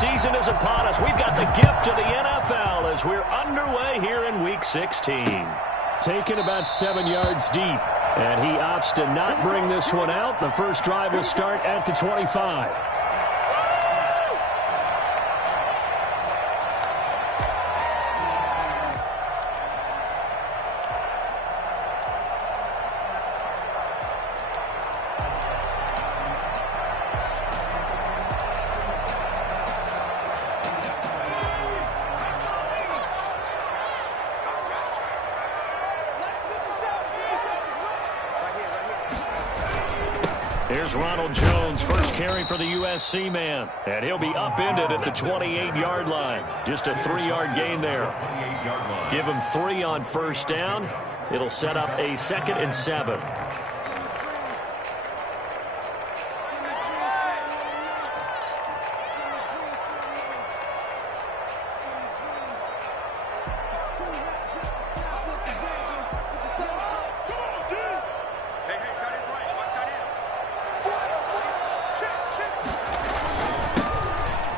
season is upon us. We've got the gift of the NFL as we're underway here in Week 16. Taken about 7 yards deep, and he opts to not bring this one out. The first drive will start at the 25. Here's Ronald Jones, first carry for the USC man. And he'll be upended at the 28-yard line. Just a 3-yard gain there. Give him 3 on first down. It'll set up a 2nd and 7.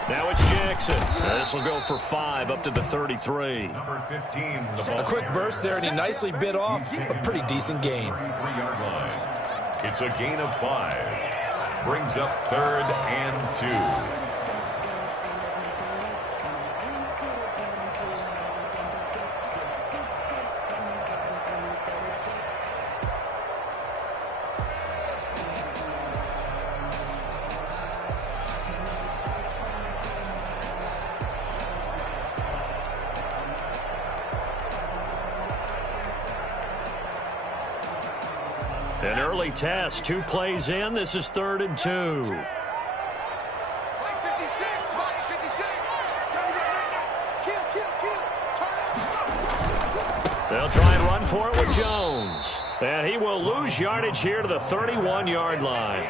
Now it's Jackson. This will go for 5 up to the 33. Number 15, the ball. A quick burst there, and he nicely bit off a pretty decent gain. 3-yard line. It's a gain of 5. Brings up 3rd and 2. An early test, 2 plays in. This is 3rd and 2. They'll try and run for it with Jones. And he will lose yardage here to the 31-yard line.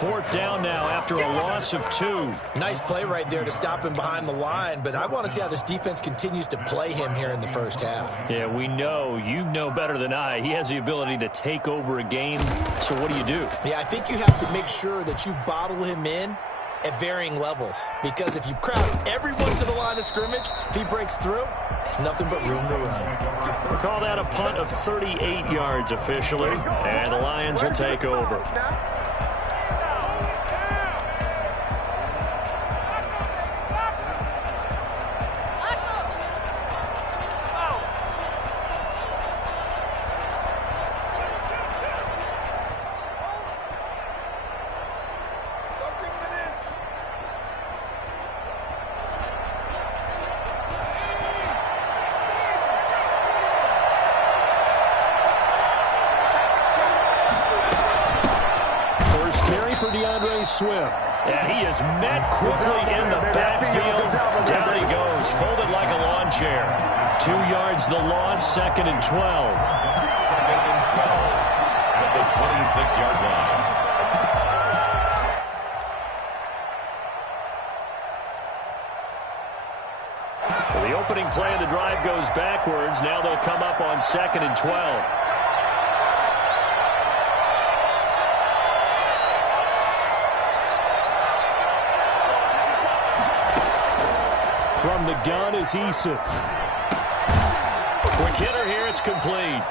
4th down now after a loss of 2. Nice play right there to stop him behind the line, but I want to see how this defense continues to play him here in the first half. Yeah, we know. You know better than I. He has the ability to take over a game. So what do you do? Yeah, I think you have to make sure that you bottle him in at varying levels, because if you crowd everyone to the line of scrimmage, if he breaks through, it's nothing but room to run. We'll call that a punt of 38 yards officially, and the Lions will take over. Swift. And he is met quickly in the backfield. Down he goes, folded like a lawn chair. 2 yards the loss, 2nd and 12. 2nd and 12 at the 26-yard line. So the opening play of the drive goes backwards. Now they'll come up on 2nd and 12. From the gun is Eason. Quick hitter here, it's complete.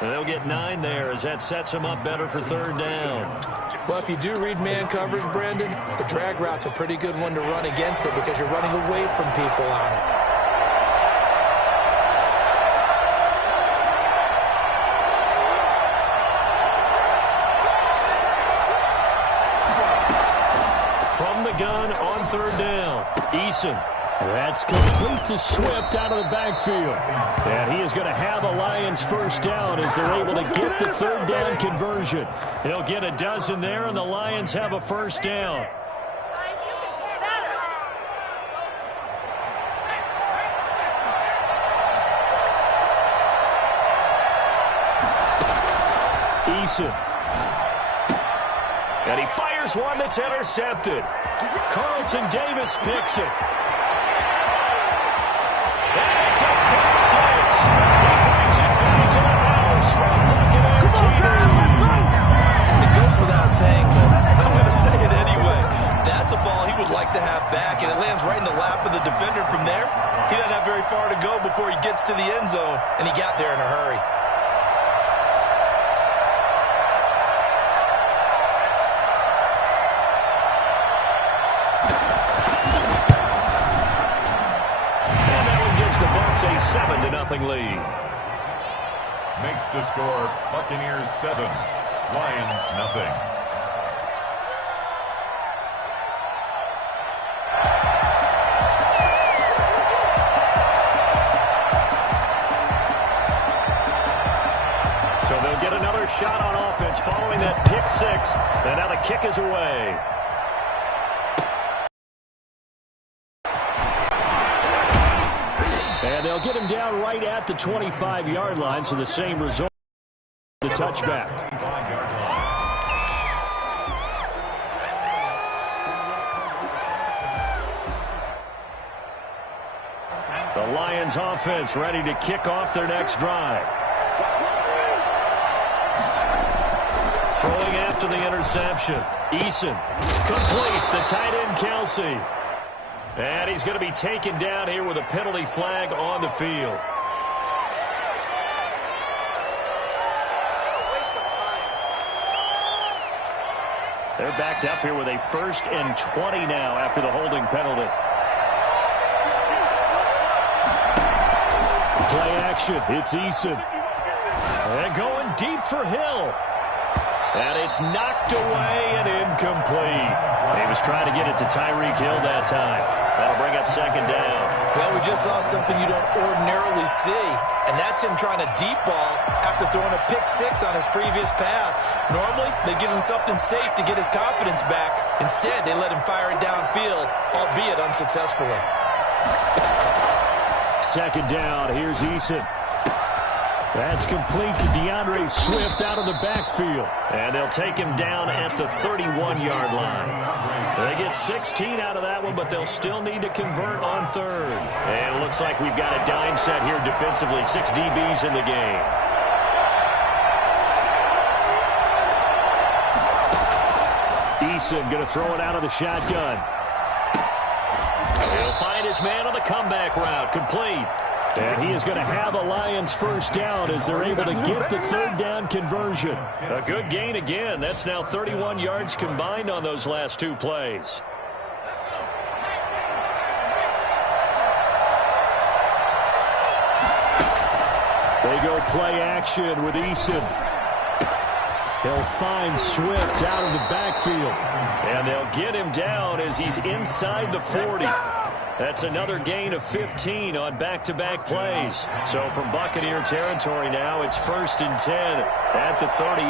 And they'll get 9 there as that sets them up better for 3rd down. Well, if you do read man coverage, Brandon, the drag route's a pretty good one to run against it because you're running away from people on it. From the gun on 3rd down, Eason. That's complete to Swift out of the backfield. And he is going to have a Lions first down as they're able to get the 3rd down conversion. He'll get a dozen there, and the Lions have a first down. Eason. And he fires one that's intercepted. Carlton Davis picks it. And it's a pick 6. He brings it back to the house from Buccaneer TV. It goes without saying, but I'm going to say it anyway. That's a ball he would like to have back, and it to the end zone, and he got there in a hurry. And that one gives the Bucs a 7-0 lead. Makes the score Buccaneers 7, Lions nothing. So they'll get another shot on offense following that pick six. And now the kick is away. And they'll get him down right at the 25-yard line, so the same result, the touchback. The Lions offense ready to kick off their next drive. Throwing after the interception. Eason complete. The tight end Kelsey. And he's going to be taken down here with a penalty flag on the field. They're backed up here with a 1st and 20 now after the holding penalty. Play action. It's Eason. And going deep for Hill. And it's knocked away and incomplete. He was trying to get it to Tyreek Hill that time. That'll bring up 2nd down. Well, we just saw something you don't ordinarily see, and that's him trying to deep ball after throwing a pick six on his previous pass. Normally, they give him something safe to get his confidence back. Instead, they let him fire it downfield, albeit unsuccessfully. 2nd down. Here's Eason. That's complete to DeAndre Swift out of the backfield. And they'll take him down at the 31-yard line. They get 16 out of that one, but they'll still need to convert on 3rd. And it looks like we've got a dime set here defensively. 6 DBs in the game. Eason going to throw it out of the shotgun. He'll find his man on the comeback route. Complete. And he is going to have a Lions 1st down as they're able to get the 3rd down conversion. A good gain again. That's now 31 yards combined on those last 2 plays. They go play action with Eason. He'll find Swift out of the backfield. And they'll get him down as he's inside the 40. That's another gain of 15 on back-to-back plays. So from Buccaneer territory now, it's 1st and 10 at the 38.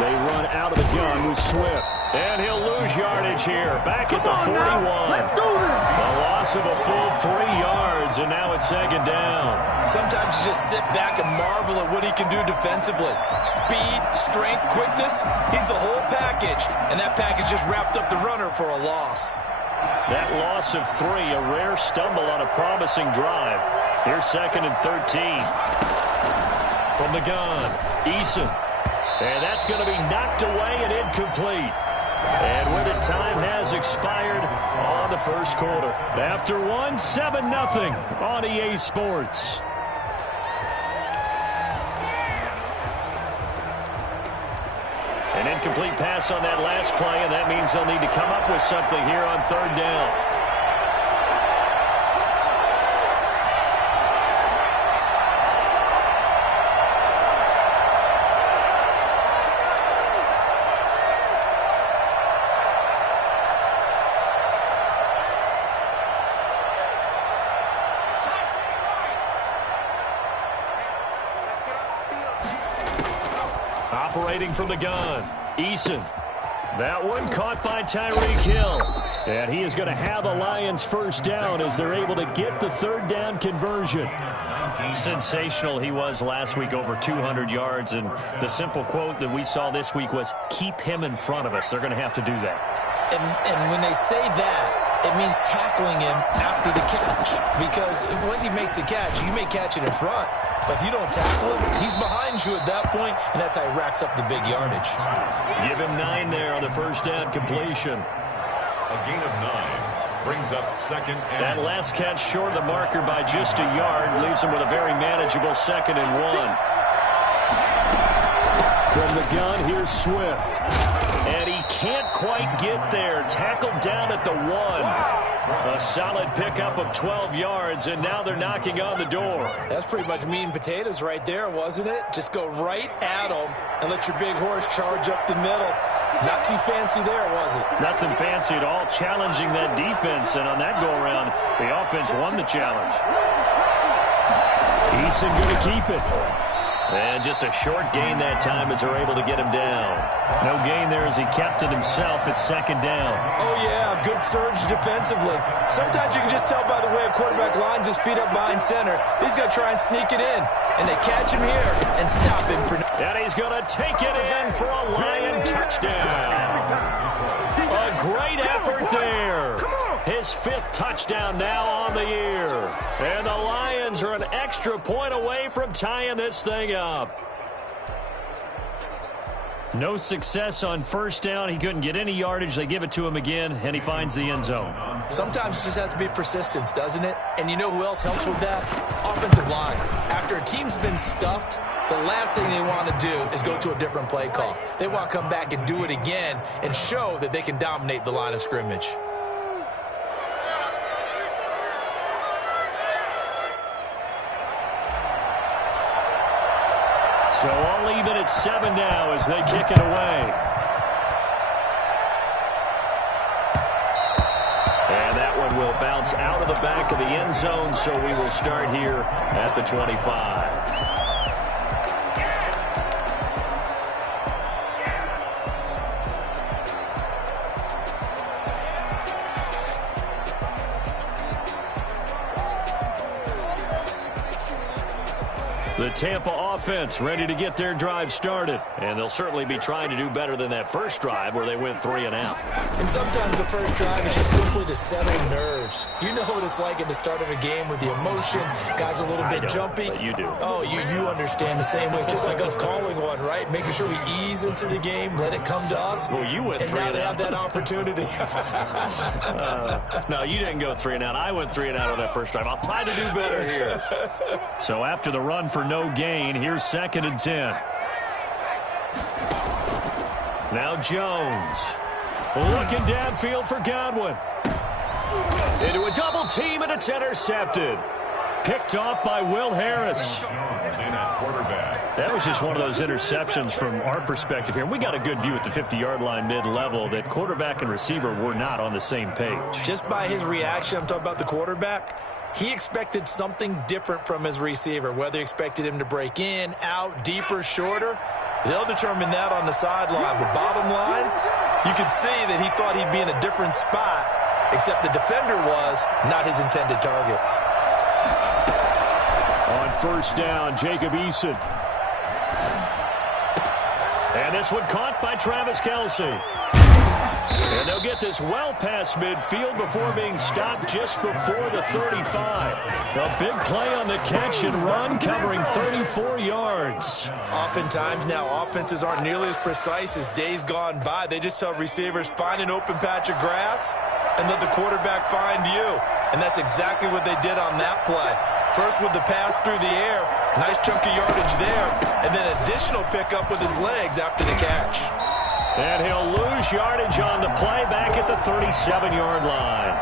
They run out of the gun with Swift. And he'll lose yardage here. Back at the 41. A loss of a full 3 yards, and now it's 2nd down. Sometimes you just sit back and marvel at what he can do defensively. Speed, strength, quickness, he's the whole package. And that package just wrapped up the runner for a loss. That loss of 3, a rare stumble on a promising drive. Here's 2nd and 13. From the gun, Eason. And that's going to be knocked away and incomplete. And with it, time has expired on the 1st quarter. After 7-0 on EA Sports. An incomplete pass on that last play, and that means they'll need to come up with something here on 3rd down. Operating from the gun, Eason. That one caught by Tyreek Hill. And he is going to have a Lions 1st down as they're able to get the 3rd down conversion. Sensational he was last week, over 200 yards. And the simple quote that we saw this week was, keep him in front of us. They're going to have to do that. And when they say that, it means tackling him after the catch. Because once he makes the catch, you may catch it in front. But if you don't tackle him, he's behind you at that point, and that's how he racks up the big yardage. Give him 9 there on the 1st down completion. A gain of 9. Brings up second and That last catch short of the marker by just a yard leaves him with a very manageable 2nd and 1. From the gun, here's Swift. And he can't quite get there. Tackled down at the 1. A solid pickup of 12 yards, and now they're knocking on the door. That's pretty much meat and potatoes right there, wasn't it? Just go right at them and let your big horse charge up the middle. Not too fancy there, was it? Nothing fancy at all, challenging that defense, and on that go-around, the offense won the challenge. Eason going to keep it. And just a short gain that time as they're able to get him down. No gain there as he kept it himself at 2nd down. Oh, yeah, good surge defensively. Sometimes you can just tell by the way a quarterback lines his feet up behind center. He's going to try and sneak it in. And they catch him here and stop him for now. And he's going to take it in for a Lion touchdown. A great effort there. His 5th touchdown now on the year. And the Lions are an extra point away from tying this thing up. No success on 1st down. He couldn't get any yardage. They give it to him again, and he finds the end zone. Sometimes it just has to be persistence, doesn't it? And you know who else helps with that? Offensive line. After a team's been stuffed, the last thing they want to do is go to a different play call. They want to come back and do it again and show that they can dominate the line of scrimmage. So all even at 7 now as they kick it away. And that one will bounce out of the back of the end zone, so we will start here at the 25. The Tampa offense ready to get their drive started. And they'll certainly be trying to do better than that first drive where they went 3 and out. And sometimes the first drive is just simply to settle nerves. You know what it's like at the start of a game with the emotion. Guys a little bit jumpy. But you do. Oh, you understand the same way. It's just like us calling one, right? Making sure we ease into the game, let it come to us. Well, you went 3 and and now out. they have that opportunity. No, you didn't go 3 and out. I went 3 and out on that first drive. I'll try to do better here. So after the run for no gain, here's 2nd and 10. Now Jones. Looking downfield for Godwin. Into a double team, and it's intercepted. Picked off by Will Harris. That was just one of those interceptions from our perspective here. We got a good view at the 50-yard line mid-level that quarterback and receiver were not on the same page. Just by his reaction, I'm talking about the quarterback, he expected something different from his receiver, whether he expected him to break in, out, deeper, shorter. They'll determine that on the sideline. But bottom line, you could see that he thought he'd be in a different spot, except the defender was not his intended target. On 1st down, Jacob Eason. And this one caught by Travis Kelce. And they'll get this well past midfield before being stopped just before the 35. A big play on the catch and run, covering 34 yards. Oftentimes now, offenses aren't nearly as precise as days gone by. They just tell receivers, find an open patch of grass and let the quarterback find you. And that's exactly what they did on that play. First with the pass through the air, nice chunk of yardage there, and then additional pickup with his legs after the catch. And he'll lose yardage on the play back at the 37-yard line.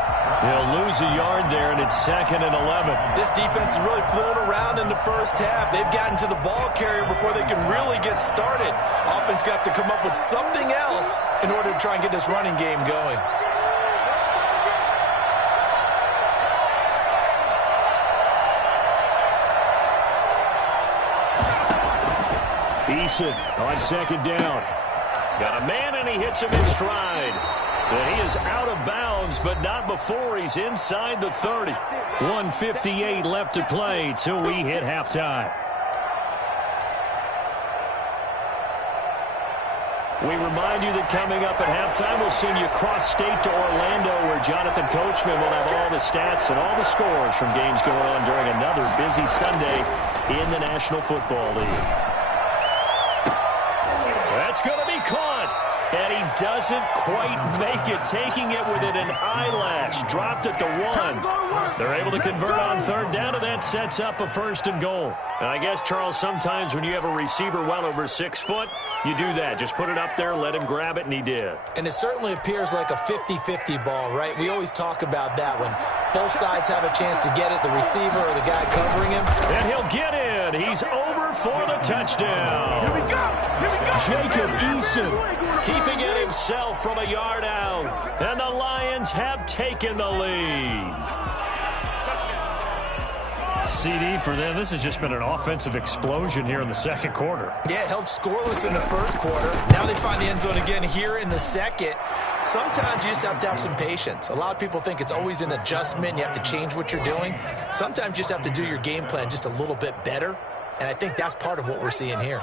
He'll lose a yard there, and it's 2nd and 11. This defense is really flown around in the first half. They've gotten to the ball carrier before they can really get started. Offense got to come up with something else in order to try and get this running game going. Eason on 2nd down. Got a man, and he hits him in stride. And he is out of bounds, but not before he's inside the 30. 1:58 left to play till we hit halftime. We remind you that coming up at halftime, we'll send you cross-state to Orlando, where Jonathan Coachman will have all the stats and all the scores from games going on during another busy Sunday in the National Football League. That's going to be caught. And he doesn't quite make it, taking it within an eyelash. Dropped at the 1. They're able to convert on third down, and that sets up a 1st and goal. And I guess, Charles, sometimes when you have a receiver well over 6 foot, you do that. Just put it up there, let him grab it, and he did. And it certainly appears like a 50-50 ball, right? We always talk about that when both sides have a chance to get it, the receiver or the guy covering him. And he'll get in. He's over for the touchdown. Here we go. Here we go. Jacob Eason Keeping it himself from a yard out. And the Lions have taken the lead. CD for them. This has just been an offensive explosion here in the second quarter. Yeah, held scoreless in the first quarter. Now they find the end zone again here in the second. Sometimes you just have to have some patience. A lot of people think it's always an adjustment. You have to change what you're doing. Sometimes you just have to do your game plan just a little bit better. And I think that's part of what we're seeing here.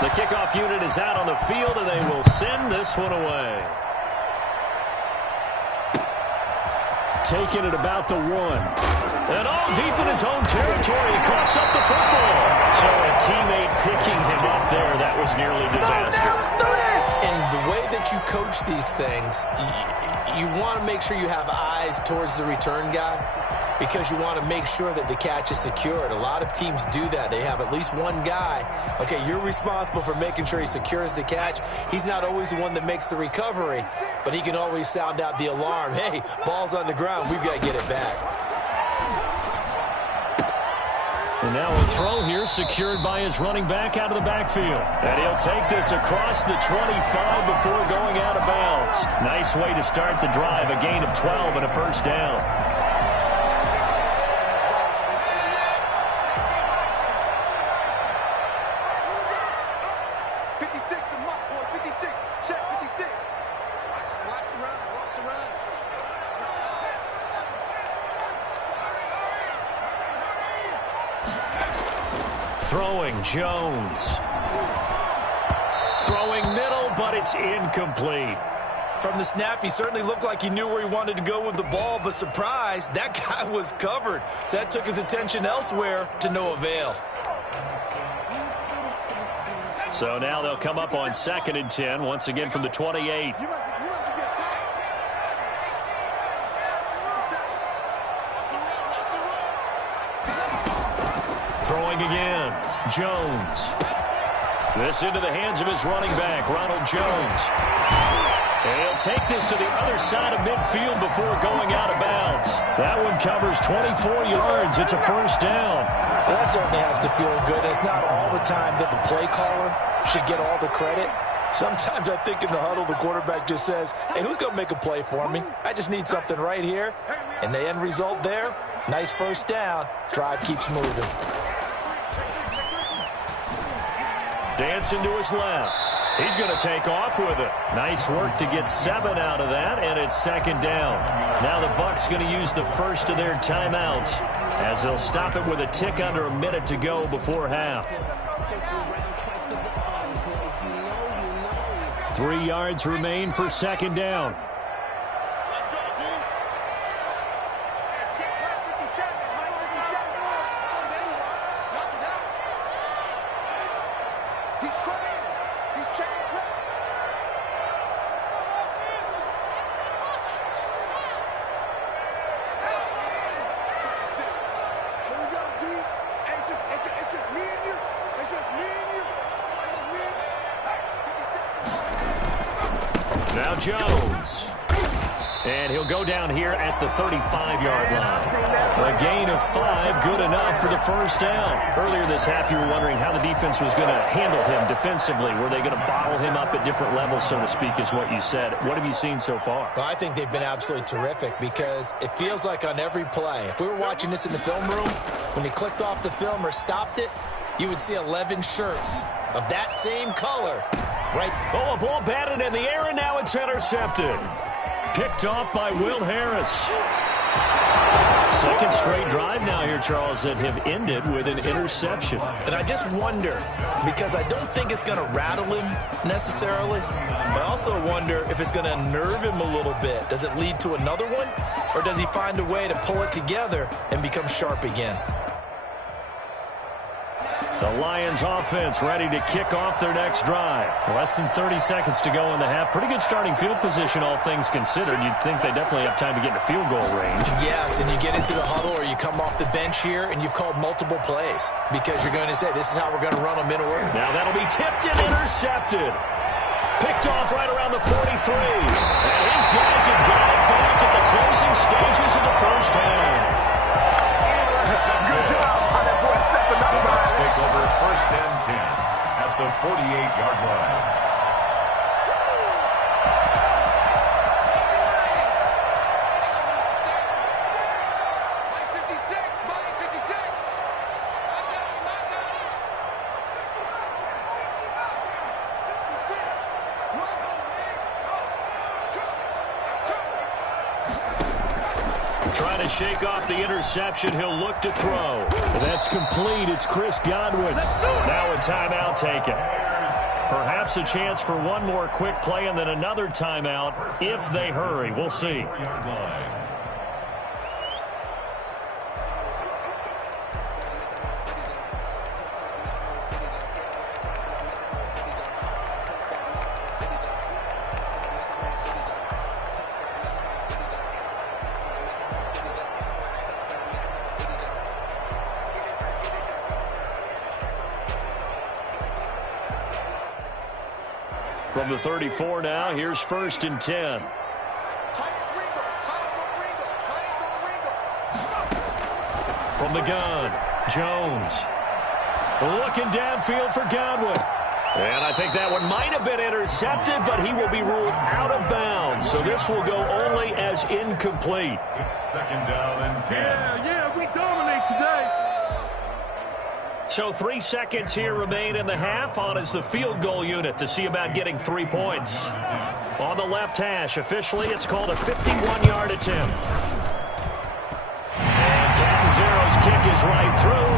The kickoff unit is out on the field, and they will send this one away. taking it about the 1. And all deep in his own territory, he coughs up the football. So a teammate picking him up there, that was nearly disaster. And the way that you coach these things, you want to make sure you have eyes towards the return guy, because you want to make sure that the catch is secured. A lot of teams do that. They have at least one guy. Okay, you're responsible for making sure he secures the catch. He's not always the one that makes the recovery, but he can always sound out the alarm. Hey, ball's on the ground. We've got to get it back. And now a throw here secured by his running back out of the backfield. And he'll take this across the 25 before going out of bounds. Nice way to start the drive. A gain of 12 and a first down. Throwing Jones. Throwing middle, but it's incomplete. From the snap, he certainly looked like he knew where he wanted to go with the ball, but surprise, that guy was covered. So that took his attention elsewhere to no avail. So now they'll come up on 2nd and 10, once again from the 28. Throwing again, Jones. This into the hands of his running back, Ronald Jones. And he'll take this to the other side of midfield before going out of bounds. That one covers 24 yards. It's a first down. Well, that certainly has to feel good. It's not all the time that the play caller should get all the credit. Sometimes I think in the huddle, the quarterback just says, hey, who's going to make a play for me? I just need something right here. And the end result there, nice first down. Drive keeps moving. Dancing to his left. He's going to take off with it. Nice work to get 7 out of that, and it's 2nd down. Now the Bucs going to use the first of their timeouts as they'll stop it with a tick under a minute to go before half. 3 yards remain for 2nd down. Now Jones. And he'll go down here at the 35-yard line. A gain of 5, good enough for the first down. Earlier this half, you were wondering how the defense was going to handle him defensively. Were they going to bottle him up at different levels, so to speak, is what you said. What have you seen so far? Well, I think they've been absolutely terrific because it feels like on every play, if we were watching this in the film room, when he clicked off the film or stopped it, you would see 11 shirts of that same color. Right. Oh, a ball batted in the air, and now it's intercepted. Picked off by Will Harris. Second straight drive now here, Charles, that have ended with an interception. And I just wonder, because I don't think it's going to rattle him necessarily, But I also wonder if it's going to unnerve him a little bit. Does it lead to another one? Or does he find a way to pull it together and become sharp again? The Lions offense ready to kick off their next drive. Less than 30 seconds to go in the half. Pretty good starting field position, all things considered. You'd think they definitely have time to get into field goal range. Yes, and you get into the huddle or you come off the bench here and you've called multiple plays because you're going to say, this is how we're going to run them in order. Now that'll be tipped and intercepted. Picked off right around the 43. And his guys have got it back at the closing stages of the first half. Good job. The Bucs take over 1st and 10 at the 48-yard line. Trying to shake off the interception. He'll look to throw. That's complete. It's Chris Godwin. Now a timeout taken. Perhaps a chance for one more quick play and then another timeout if they hurry. We'll see. From the 34 now, here's 1st and 10. From the gun, Jones. Looking downfield for Godwin. And I think that one might have been intercepted, but he will be ruled out of bounds. So this will go only as incomplete. It's 2nd down and 10. Yeah, we dominate today. So 3 seconds here remain in the half. On is the field goal unit to see about getting 3 points. On the left hash, officially it's called a 51-yard attempt. And Catanzaro's kick is right through,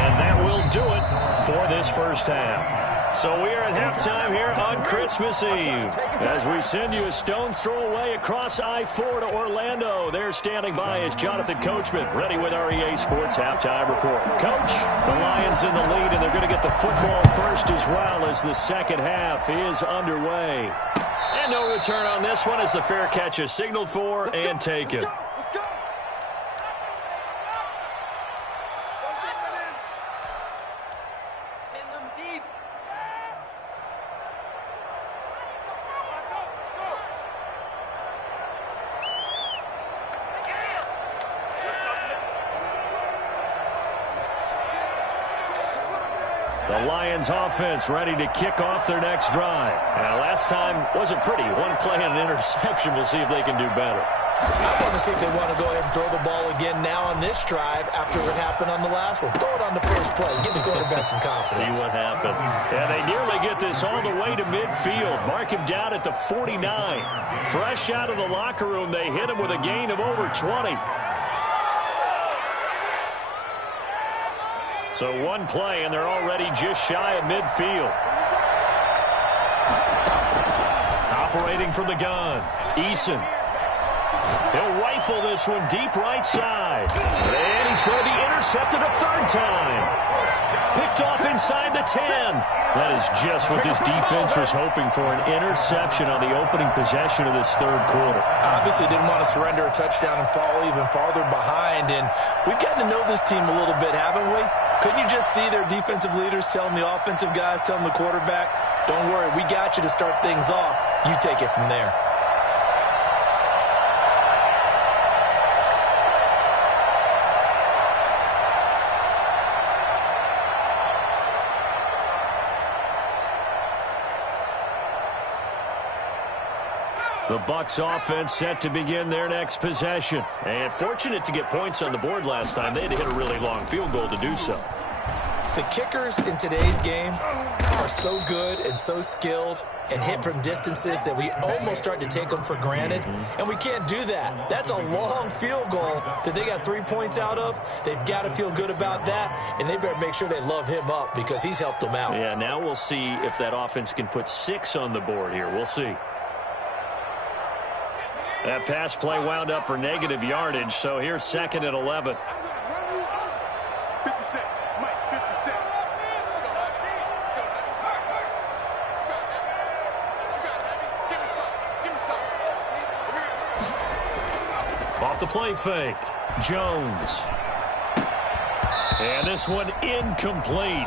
and that will do it for this first half. So we are at halftime here on Christmas Eve as we send you a stone's throw away across I-4 to Orlando. There standing by is Jonathan Coachman, ready with our EA Sports Halftime Report. Coach, the Lions in the lead, and they're going to get the football first as well as the second half is underway. And no return on this one as the fair catch is signaled for and taken. The Lions offense ready to kick off their next drive. Last time wasn't pretty. One play and an interception. We'll see if they can do better. I want to see if they want to go ahead and throw the ball again now on this drive after what happened on the last one. Throw it on the first play. Give the quarterback some confidence. See what happens. And they nearly get this all the way to midfield. Mark him down at the 49. Fresh out of the locker room, they hit him with a gain of over 20. So one play, and they're already just shy of midfield. Operating from the gun, Eason. He'll rifle this one deep right side. And he's going to be intercepted a third time. Picked off inside the 10. That is just what this defense was hoping for, an interception on the opening possession of this third quarter. Obviously didn't want to surrender a touchdown and fall even farther behind. And we've gotten to know this team a little bit, haven't we? Couldn't you just see their defensive leaders telling the offensive guys, telling the quarterback, don't worry, we got you to start things off. You take it from there. The Bucs offense set to begin their next possession. And fortunate to get points on the board last time. They had to hit a really long field goal to do so. The kickers in today's game are so good and so skilled and hit from distances that we almost start to take them for granted, and we can't do that. That's a long field goal that they got 3 points out of. They've got to feel good about that, and they better make sure they love him up because he's helped them out. Yeah, now we'll see if that offense can put 6 on the board here. We'll see. That pass play wound up for negative yardage, so here's 2nd and 11. 50 Cent. Mike, 50 Cent. Let's go, Heavy. Let's go, Heavy. Let's go, Heavy. Let's go, Heavy. Give me some. Give me some. Off the play fake. Jones. And this one incomplete.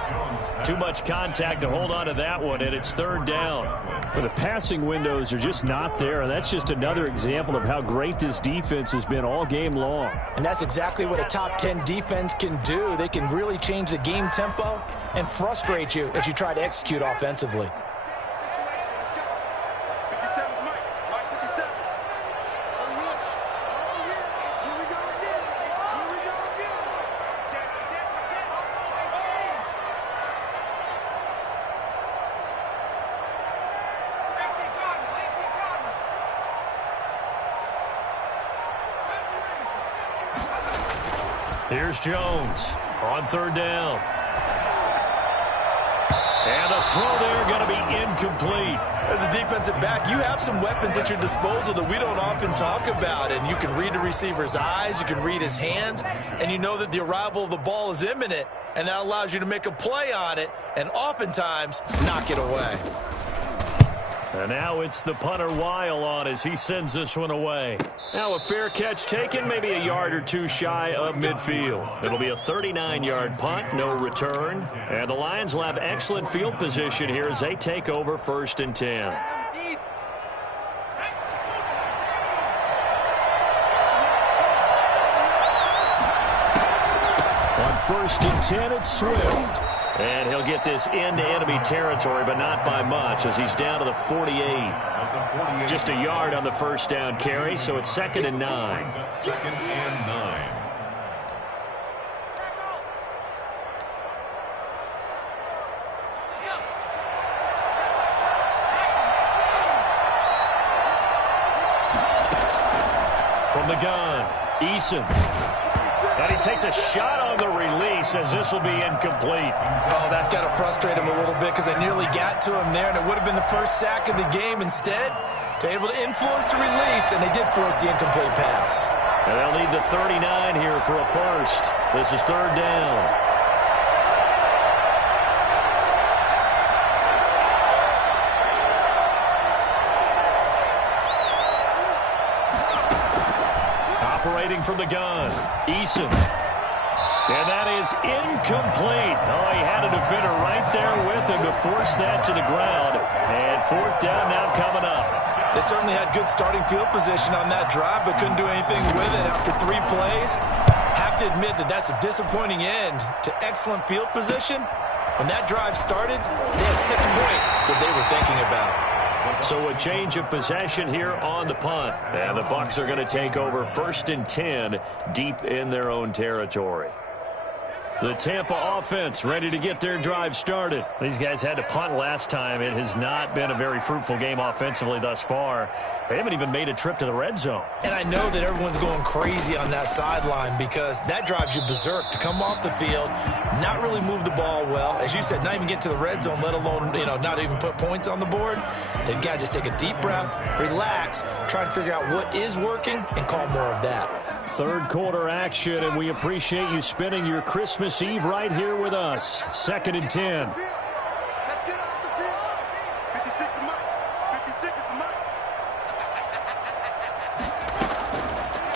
Too much contact to hold on to that one, and it's 3rd down. But the passing windows are just not there, and that's just another example of how great this defense has been all game long. And that's exactly what a top 10 defense can do. They can really change the game tempo and frustrate you as you try to execute offensively. Here's Jones on 3rd down. And the throw there going to be incomplete. As a defensive back, you have some weapons at your disposal that we don't often talk about. And you can read the receiver's eyes, you can read his hands, and you know that the arrival of the ball is imminent. And that allows you to make a play on it and oftentimes knock it away. And now it's the punter Weil on as he sends this one away. Now a fair catch taken, maybe a yard or 2 shy of midfield. It'll be a 39-yard punt, no return. And the Lions will have excellent field position here as they take over 1st and 10. On 1st and 10, it's Swift. And he'll get this into enemy territory, but not by much as he's down to the 48. Just a yard on the 1st down carry, so it's 2nd and 9. 2nd and 9. From the gun, Eason. And he takes a shot on the release as this will be incomplete. Oh, that's got to frustrate him a little bit because they nearly got to him there, and it would have been the first sack of the game. Instead, they're able to influence the release, and they did force the incomplete pass. And they'll need the 39 here for a first. This is 3rd down. Operating from the gun, Eason. And that is incomplete. Oh, he had a defender right there with him to force that to the ground. And 4th down now coming up. They certainly had good starting field position on that drive, but couldn't do anything with it after 3 plays. Have to admit that that's a disappointing end to excellent field position. When that drive started, they had 6 points that they were thinking about. So a change of possession here on the punt. And the Bucs are going to take over 1st and 10 deep in their own territory. The Tampa offense ready to get their drive started. These guys had to punt last time. It has not been a very fruitful game offensively thus far. They haven't even made a trip to the red zone. And I know that everyone's going crazy on that sideline because that drives you berserk to come off the field, not really move the ball well. As you said, not even get to the red zone, let alone, not even put points on the board. They've got to just take a deep breath, relax, try and figure out what is working and call more of that. 3rd quarter action, and we appreciate you spending your Christmas Eve right here with us. 2nd and 10. Let's get off the field. 56 is Mike. 56 is Mike.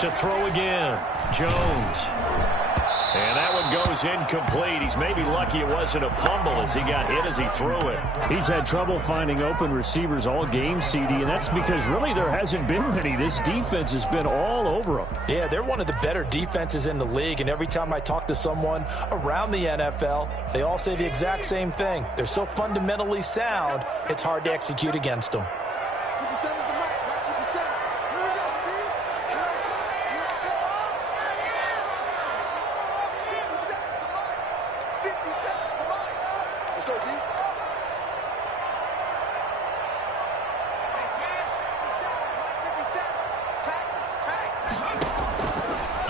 To throw again, Jones. And that one goes incomplete. He's maybe lucky it wasn't a fumble as he got hit as he threw it. He's had trouble finding open receivers all game, CD, and that's because really there hasn't been many. This defense has been all over them. Yeah, they're one of the better defenses in the league, and every time I talk to someone around the NFL, they all say the exact same thing. They're so fundamentally sound, it's hard to execute against them. 57 is Mike. 57. Here we go, team. Here we go. 57 is Mike. 57.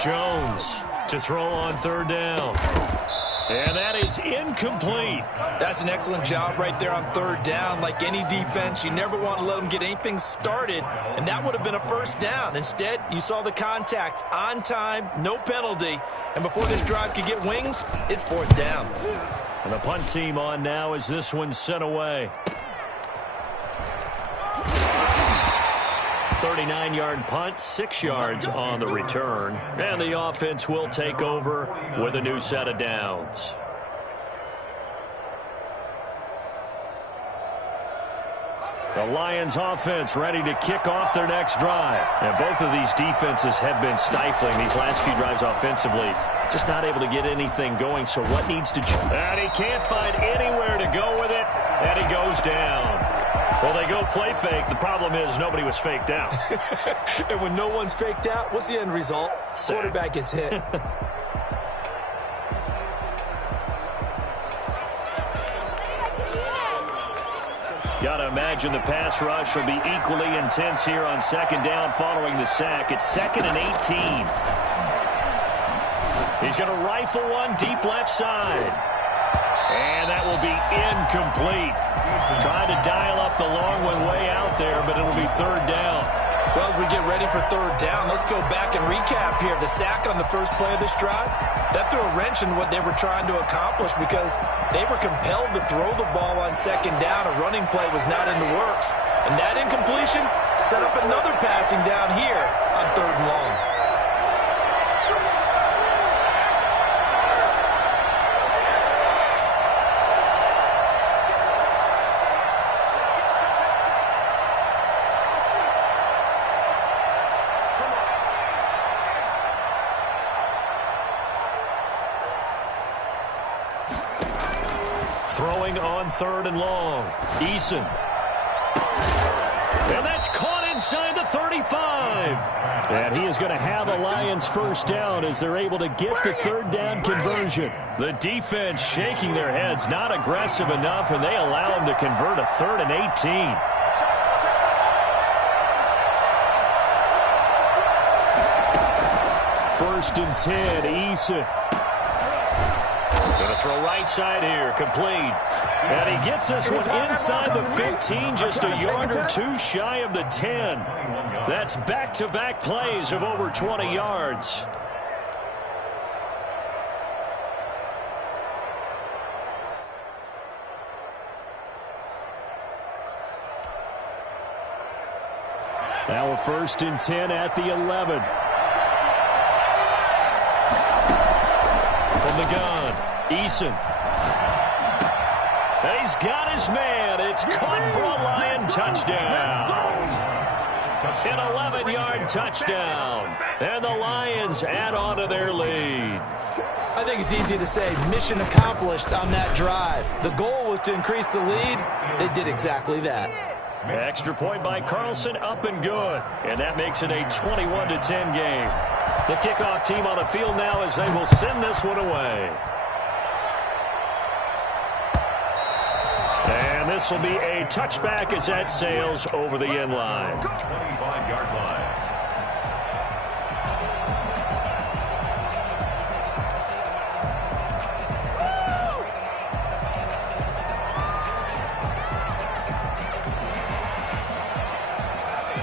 Jones to throw on third down. And that is incomplete. That's an excellent job right there on third down. Like any defense, you never want to let them get anything started, and that would have been a first down. Instead, you saw the contact on time, no penalty, and before this drive could get wings, it's fourth down. And the punt team on now as this one's sent away. 39-yard punt, 6 yards on the return. And the offense will take over with a new set of downs. The Lions offense ready to kick off their next drive. And both of these defenses have been stifling these last few drives offensively. Just not able to get anything going, so what needs to change? And he can't find anywhere to go with it, and he goes down. Well, they go play fake. The problem is nobody was faked out. And when no one's faked out, what's the end result? Sack. Quarterback gets hit. Got to imagine the pass rush will be equally intense here on second down following the sack. It's 2nd and 18. He's going to rifle one deep left side. And that will be incomplete. Trying to dial up the long one way out there, but it'll be third down. Well, as we get ready for third down, let's go back and recap here. The sack on the first play of this drive, that threw a wrench in what they were trying to accomplish because they were compelled to throw the ball on second down. A running play was not in the works. And that incompletion set up another passing down here on third and long. Throwing on third and long. Eason. And that's caught inside the 35. And he is going to have a Lions first down as they're able to get the third down conversion. The defense shaking their heads, not aggressive enough, and they allow him to convert a 3rd and 18. First and 10, Eason. Going to throw right side here, complete. And he gets this one inside the 15, just a yard or two shy of the 10. That's back-to-back plays of over 20 yards. Now we're first and 10 at the 11. From the gun, Eason. And he's got his man. It's caught for a Lion touchdown. An 11-yard touchdown. And the Lions add on to their lead. I think it's easy to say mission accomplished on that drive. The goal was to increase the lead. They did exactly that. Extra point by Carlson, up and good. And that makes it a 21-10 game. The kickoff team on the field now as they will send this one away. And this will be a touchback as that sails over the end line. 25-yard line.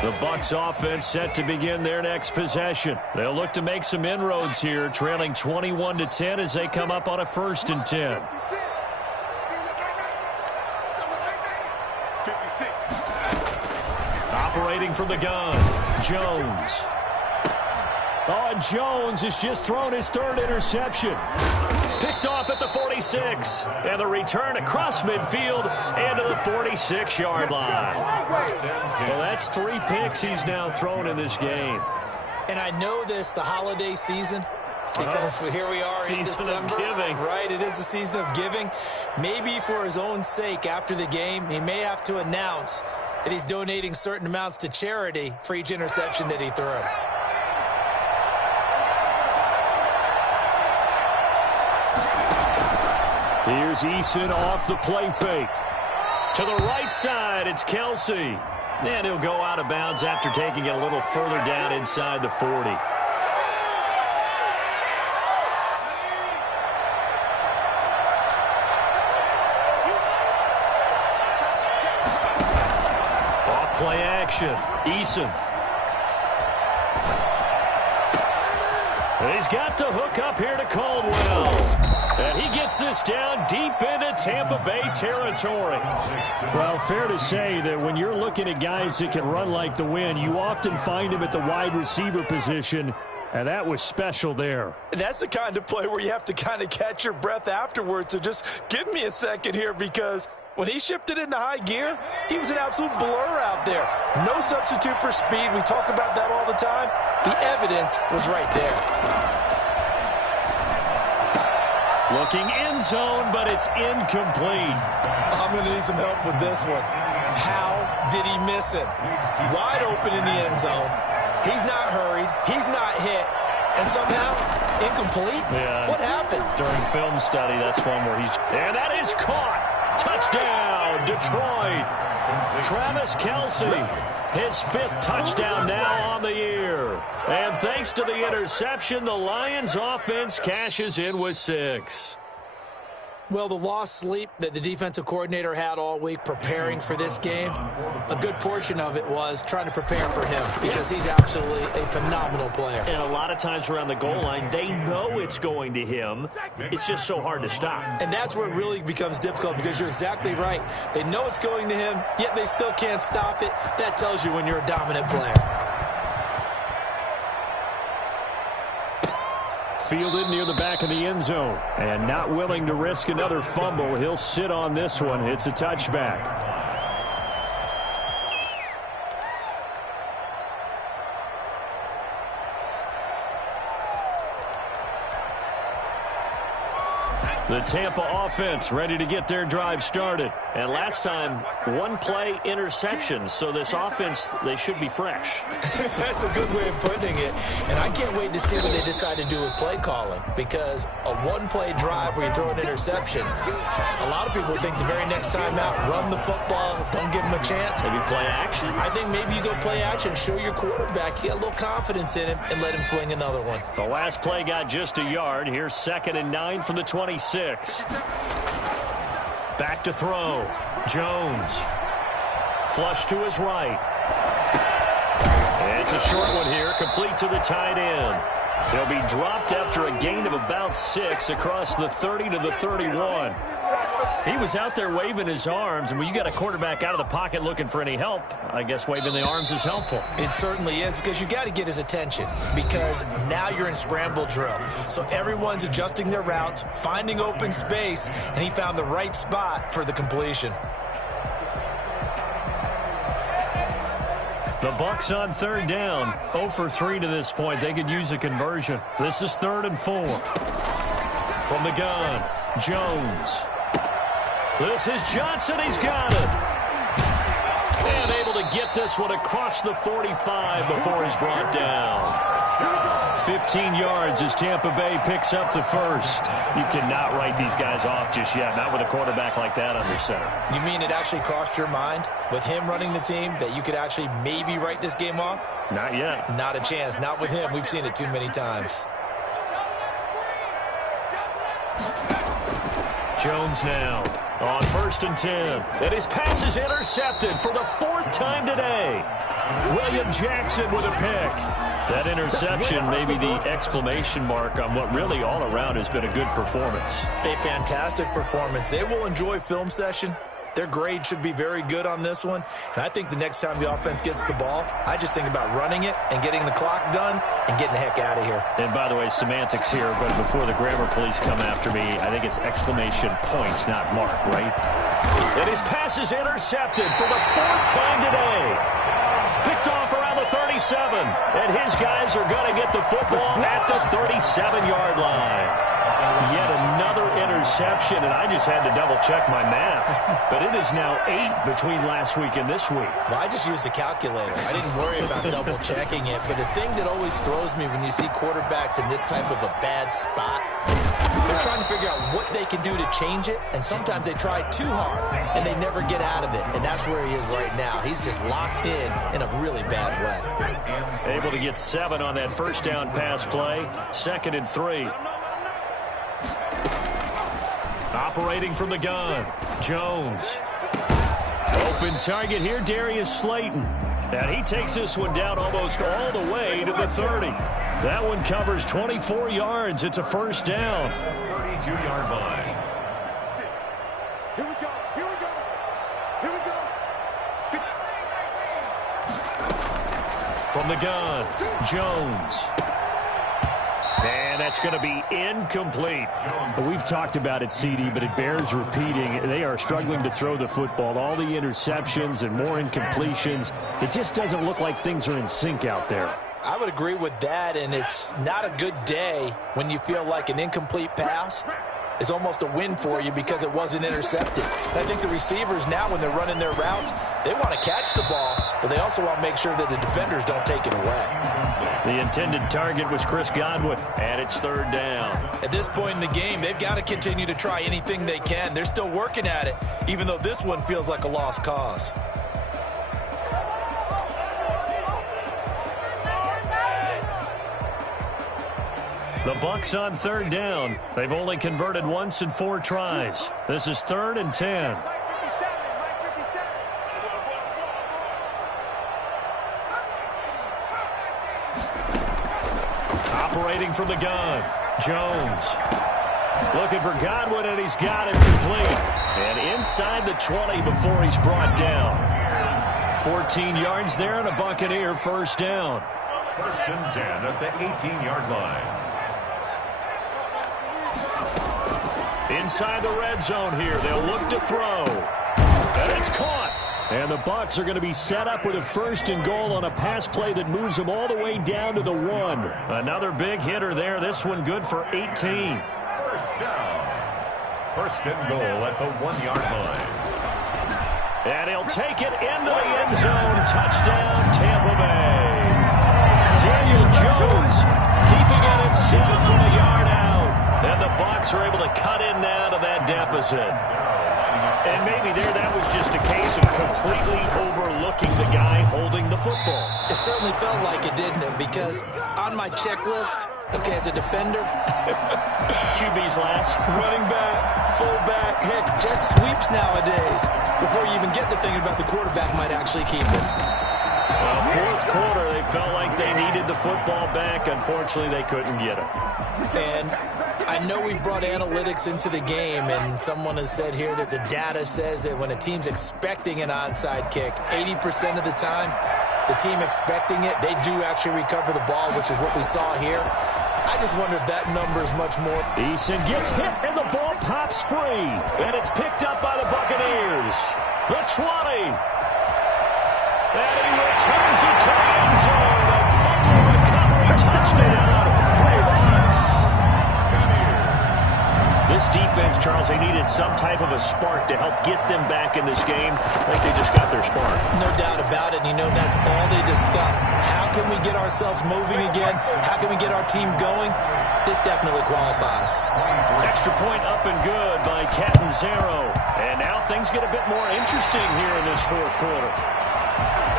The Bucs offense set to begin their next possession. They'll look to make some inroads here, trailing 21-10 as they come up on a 1st and 10. 56. Operating from the gun, Jones. Oh, and Jones has just thrown his 3rd interception. Picked off at the 46. And the return across midfield and to the 46-yard line. Well, that's 3 picks he's now thrown in this game. And I know this, the holiday season, because here we are in December. Season of giving. Right, it is the season of giving. Maybe for his own sake after the game, he may have to announce that he's donating certain amounts to charity for each interception that he threw. Here's Eason off the play fake. To the right side, it's Kelsey. And he'll go out of bounds after taking it a little further down inside the 40. Eason. He's got the hook up here to Caldwell. And he gets this down deep into Tampa Bay territory. Well, fair to say that when you're looking at guys that can run like the wind, you often find them at the wide receiver position, and that was special there. And that's the kind of play where you have to kind of catch your breath afterwards. So just give me a second here, because when he shifted into high gear, he was an absolute blur out there. No substitute for speed. We talk about that all the time. The evidence was right there. Looking end zone, but it's incomplete. I'm going to need some help with this one. How did he miss him? Wide open in the end zone. He's not hurried. He's not hit. And somehow, incomplete? Yeah. What happened? During film study, that's one where he's... And that is caught. Touchdown, Detroit. Travis Kelce, his 5th touchdown now on the year. And thanks to the interception, the Lions offense cashes in with 6. Well, the lost sleep that the defensive coordinator had all week preparing for this game, a good portion of it was trying to prepare for him, because he's absolutely a phenomenal player. And a lot of times around the goal line, they know it's going to him. It's just so hard to stop. And that's where it really becomes difficult, because you're exactly right. They know it's going to him, yet they still can't stop it. That tells you when you're a dominant player. Fielded near the back of the end zone. And not willing to risk another fumble. He'll sit on this one. It's a touchback. The Tampa offense ready to get their drive started. And last time, 1-play interception. So this offense, they should be fresh. That's a good way of putting it. And I can't wait to see what they decide to do with play calling. Because a 1-play drive where you throw an interception, a lot of people think the very next time out, run the football, don't give them a chance. Maybe play action? I think maybe you go play action, show your quarterback, you got a little confidence in him, and let him fling another one. The last play got just a yard. Here's 2nd and 9 from the 26. Back to throw. Jones. Flush to his right. It's a short one here, complete to the tight end. He'll be dropped after a gain of about 6 across the 30 to the 31. He was out there waving his arms, and when you got a quarterback out of the pocket looking for any help, I guess waving the arms is helpful. It certainly is, because you got to get his attention, because now you're in scramble drill. So everyone's adjusting their routes, finding open space, and he found the right spot for the completion. The Bucs on 3rd down. 0 for 3 to this point. They could use a conversion. This is 3rd and 4. From the gun, Jones. This is Johnson. He's got it. And able to get this one across the 45 before he's brought down. 15 yards as Tampa Bay picks up the first. You cannot write these guys off just yet, not with a quarterback like that under center. You mean it actually crossed your mind with him running the team that you could actually maybe write this game off? Not yet. Not a chance. Not with him. We've seen it too many times. Jones now on 1st and 10. And his pass is intercepted for the 4th time today. William Jackson with a pick. That interception may be the exclamation mark on what really all around has been a good performance. A fantastic performance. They will enjoy film session. Their grade should be very good on this one. And I think the next time the offense gets the ball, I just think about running it and getting the clock done and getting the heck out of here. And by the way, semantics here, but before the grammar police come after me, I think it's exclamation points, not mark, right? And his pass is intercepted for the 4th time today. Picked off around the 37. And his guys are going to get the football at the 37-yard line. Yet another interception, and I just had to double-check my math. But it is now 8 between last week and this week. Well, I just used a calculator. I didn't worry about double-checking it. But the thing that always throws me when you see quarterbacks in this type of a bad spot, they're trying to figure out what they can do to change it, and sometimes they try too hard, and they never get out of it. And that's where he is right now. He's just locked in a really bad way. Able to get 7 on that first down pass play. 2nd and 3. Operating from the gun, Jones. Open target here, Darius Slayton. And he takes this one down almost all the way to the 30. That one covers 24 yards. It's a first down. 32-yard line. 56. Here we go. Here we go. Here we go. From the gun, Jones. And that's going to be incomplete. We've talked about it, CD, but it bears repeating. They are struggling to throw the football. All the interceptions and more incompletions. It just doesn't look like things are in sync out there. I would agree with that, and it's not a good day when you feel like an incomplete pass is almost a win for you because it wasn't intercepted. And I think the receivers now, when they're running their routes, they want to catch the ball, but they also want to make sure that the defenders don't take it away. The intended target was Chris Godwin, and it's third down. At this point in the game, they've got to continue to try anything they can. They're still working at it, even though this one feels like a lost cause. The Bucs on third down. They've only converted once in 4 tries. This is 3rd and 10. Operating from the gun, Jones. Looking for Godwin, and he's got it complete. And inside the 20 before he's brought down. 14 yards there and a Buccaneer first down. 1st and 10 at the 18-yard line. Inside the red zone here. They'll look to throw. And it's caught. And the Bucs are going to be set up with a 1st and goal on a pass play that moves them all the way down to the 1. Another big hitter there. This one good for 18. 1st down. 1st and goal at the 1-yard line. And he'll take it into the end zone. Touchdown, Tampa Bay. Daniel Jones keeping it himself from a yard out. And the Bucs are able to cut in now to that deficit. And maybe that was just a case of completely overlooking the guy holding the football. It certainly felt like it, didn't it? Because on my checklist, okay, as a defender, QB's last. running back, fullback, heck, jet sweeps nowadays. Before you even get to thinking about the quarterback might actually keep it. Well, 4th quarter, they felt like they needed the football back. Unfortunately, they couldn't get it. And I know we brought analytics into the game, and someone has said here that the data says that when a team's expecting an onside kick, 80% of the time, the team expecting it, they do actually recover the ball, which is what we saw here. I just wonder if that number is much more. Eason gets hit, and the ball pops free. And it's picked up by the Buccaneers. The 20. And he returns it to the end zone. A fumble recovery touchdown. This defense, Charles, they needed some type of a spark to help get them back in this game. I think they just got their spark. No doubt about it. And you know, that's all they discussed. How can we get ourselves moving again? How can we get our team going? This definitely qualifies. Extra point up and good by Catanzaro. And now things get a bit more interesting here in this 4th quarter.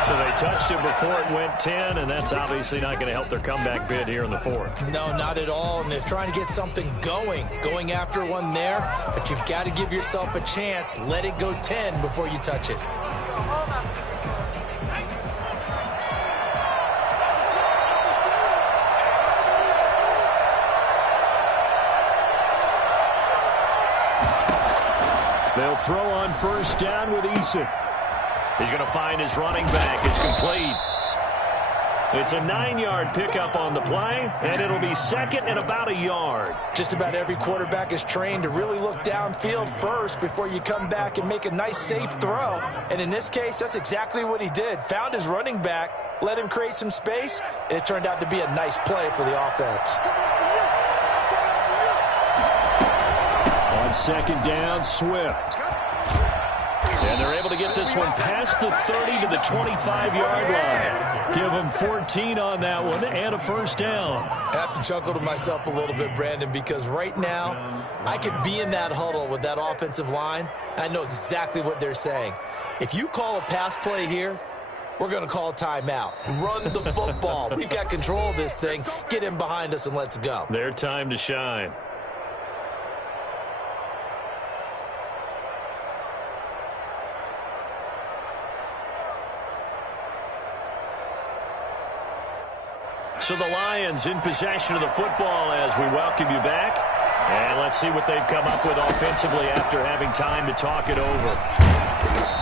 So they touched it before it went 10, and that's obviously not going to help their comeback bid here in the 4th. No, not at all. And they're trying to get something going after one there. But you've got to give yourself a chance. Let it go 10 before you touch it. They'll throw on 1st down with Eason. He's going to find his running back. It's complete. It's a 9-yard pickup on the play, and it'll be 2nd and about a yard. Just about every quarterback is trained to really look downfield first before you come back and make a nice, safe throw. And in this case, that's exactly what he did. Found his running back, let him create some space, and it turned out to be a nice play for the offense. On 2nd down, Swift. And they're able to get this one past the 30 to the 25-yard line. Give them 14 on that one and a 1st down. I have to chuckle to myself a little bit, Brandon, because right now I could be in that huddle with that offensive line. I know exactly what they're saying. If you call a pass play here, we're going to call a timeout. Run the football. We've got control of this thing. Get in behind us and let's go. Their time to shine. So the Lions in possession of the football as we welcome you back. And let's see what they've come up with offensively after having time to talk it over.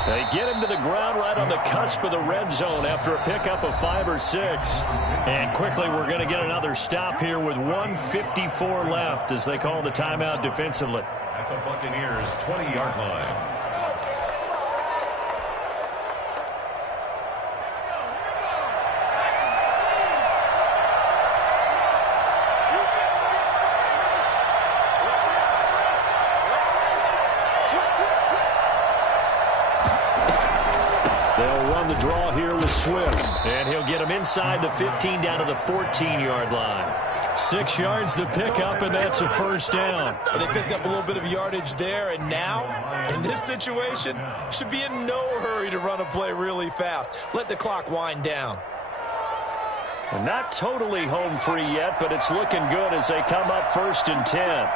They get him to the ground right on the cusp of the red zone after a pickup of 5 or 6. And quickly we're going to get another stop here with 1:54 left as they call the timeout defensively. At the Buccaneers' 20-yard line. The draw here with Swift, and he'll get him inside the 15 down to the 14-yard line. 6 yards the pickup, and that's a first down. They picked up a little bit of yardage there, and now, in this situation, should be in no hurry to run a play really fast. Let the clock wind down. Well, not totally home free yet, but it's looking good as they come up 1st and 10.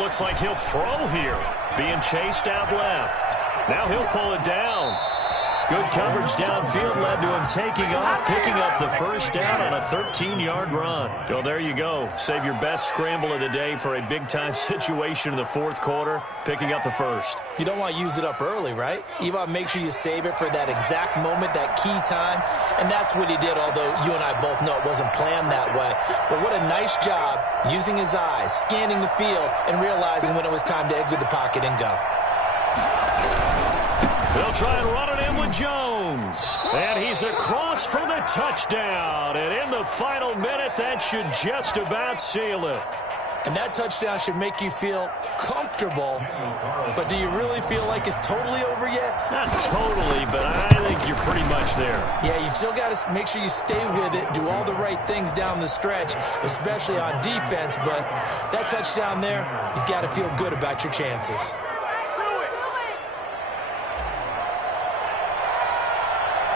Looks like he'll throw here. Being chased out left. Now he'll pull it down. Good coverage downfield led to him taking off, picking up the first down on a 13-yard run. So there you go. Save your best scramble of the day for a big-time situation in the 4th quarter, picking up the first. You don't want to use it up early, right? You want to make sure you save it for that exact moment, that key time. And that's what he did, although you and I both know it wasn't planned that way. But what a nice job using his eyes, scanning the field, and realizing when it was time to exit the pocket and go. They'll try and run it in with Jones. And he's across for the touchdown. And in the final minute, that should just about seal it. And that touchdown should make you feel comfortable. But do you really feel like it's totally over yet? Not totally, but I think you're pretty much there. Yeah, you've still got to make sure you stay with it, do all the right things down the stretch, especially on defense. But that touchdown there, you've got to feel good about your chances.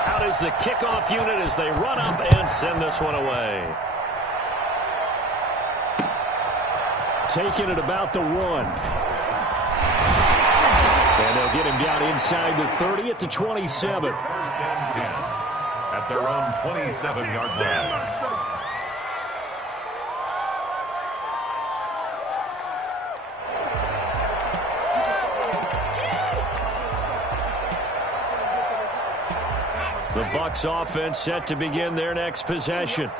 Out is the kickoff unit as they run up and send this one away. Taking it about the 1. And they'll get him down inside the 30 at the 27. 1st and 10 at their own 27-yard line. The Bucs offense set to begin their next possession.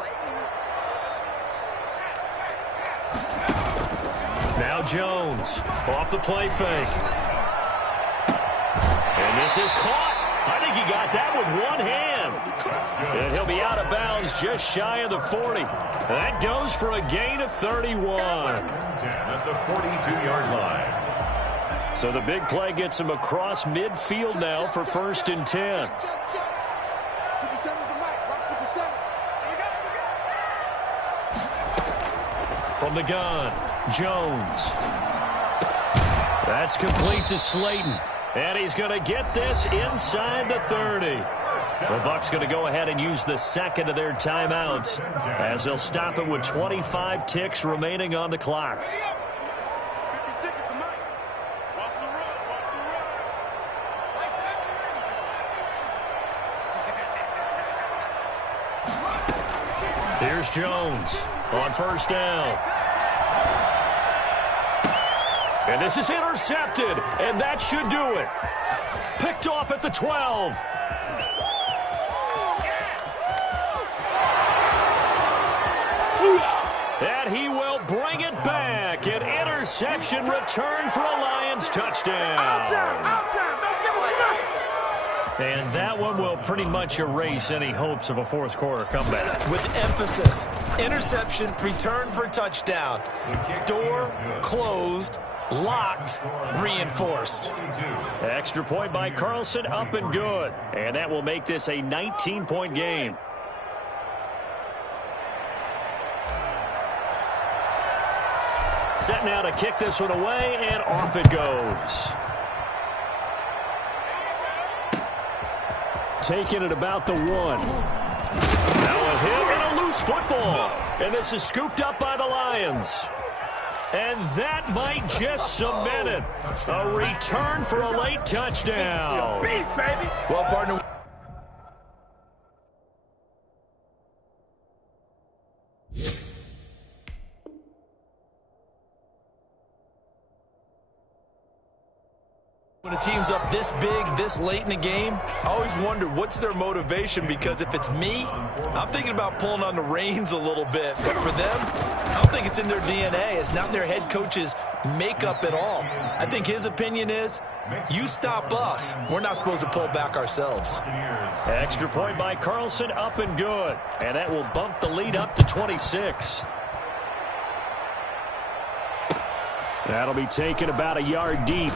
Now Jones off the play fake. And this is caught. I think he got that with one hand. And he'll be out of bounds just shy of the 40. That goes for a gain of 31. 10 at the 42-yard line. So the big play gets him across midfield now for 1st and 10. From the gun, Jones. That's complete to Slayton. And he's going to get this inside the 30. The Bucs going to go ahead and use the second of their timeouts as they'll stop it with 25 ticks remaining on the clock. Here's Jones on 1st down. And this is intercepted, and that should do it. Picked off at the 12. And he will bring it back. An interception return for a Lions touchdown. And that one will pretty much erase any hopes of a 4th quarter comeback. With emphasis, interception, return for touchdown. Door closed, locked, reinforced. Extra point by Carlson, up and good. And that will make this a 19-point game. Set now to kick this one away, and off it goes. Taking it about the 1. Now a hit and a loose football. And this is scooped up by the Lions. And that might just cement it. A return for a late touchdown. Beast, baby. Well, partner. When a team's up this big, this late in the game, I always wonder what's their motivation, because if it's me, I'm thinking about pulling on the reins a little bit. But for them, I don't think it's in their DNA. It's not in their head coach's makeup at all. I think his opinion is, you stop us, we're not supposed to pull back ourselves. Extra point by Carlson, up and good. And that will bump the lead up to 26. That'll be taken about a yard deep.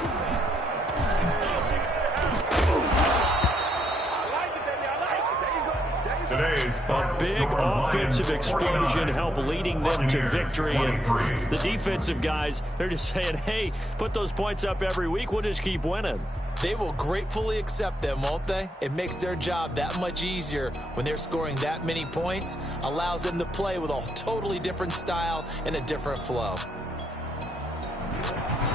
A big offensive explosion helped leading them to victory. And the defensive guys, they're just saying, hey, put those points up every week. We'll just keep winning. They will gratefully accept them, won't they? It makes their job that much easier when they're scoring that many points. Allows them to play with a totally different style and a different flow.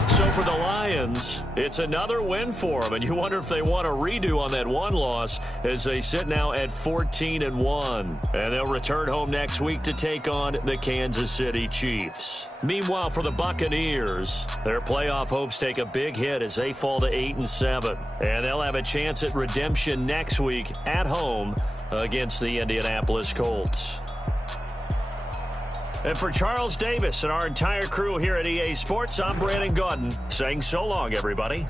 So for the Lions, it's another win for them, and you wonder if they want a redo on that one loss as they sit now at 14-1. And they'll return home next week to take on the Kansas City Chiefs. Meanwhile, for the Buccaneers, their playoff hopes take a big hit as they fall to 8-7. And they'll have a chance at redemption next week at home against the Indianapolis Colts. And for Charles Davis and our entire crew here at EA Sports, I'm Brandon Gaudin saying so long, everybody.